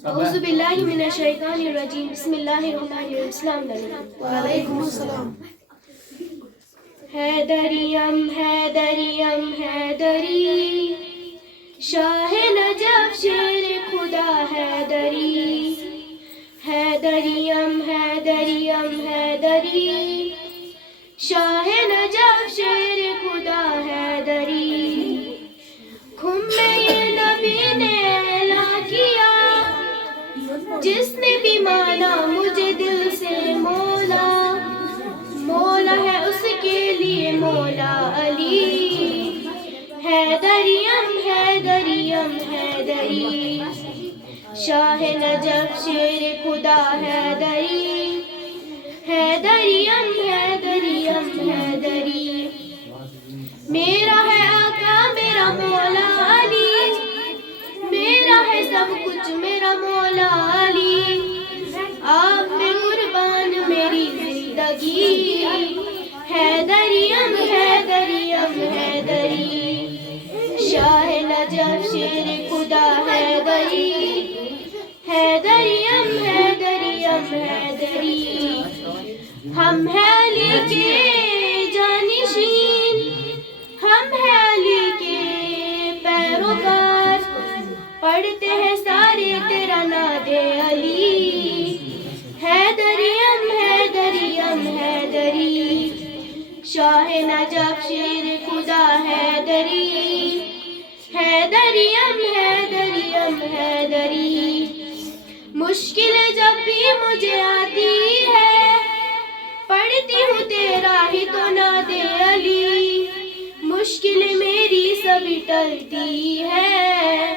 اعوذ باللہ من الشیطان الرجیم بسم اللہ الرحمن الرحیم السلام علیکم وعلیکم السلام. حیدریم حیدریم حیدری شاہ نجف شیر خدا حیدری حیدریم حیدریم حیدری شاہ نجف شیر خدا حیدری خمِ نبی نے اعلان کیا جس نے بھی مانا مجھے دل سے مولا مولا ہے اس کے لیے مولا علی حیدریم حیدریم حیدری شاہ نجف شیر خدا حیدری حیدریم حیدریم حیدری میرا ہے آقا میرا مولا علی میرا ہے سب کچھ میرا مولا علی آپ میں قربان میری زندگی حیدریم حیدریم حیدری شاہ نجف شیر خدا حیدری حیدریم حیدریم حیدری ہم ہیں علی کے جانشین ہم ہیں علی کے پیروکار پڑھتے ہیں سارے تیرا ناد علی حیدریم حیدریم حیدری شاہ نجف شیر خدا حیدری حیدریم حیدریم حیدری مشکل جب بھی مجھے آتی ہے پڑھتی ہوں تیرا ہی تو ناد علی مشکل میری سبھی ٹلتی ہے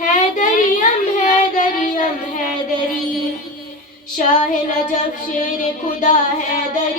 حیدریم حیدریم حیدری شاہ نجف شیر خدا حیدری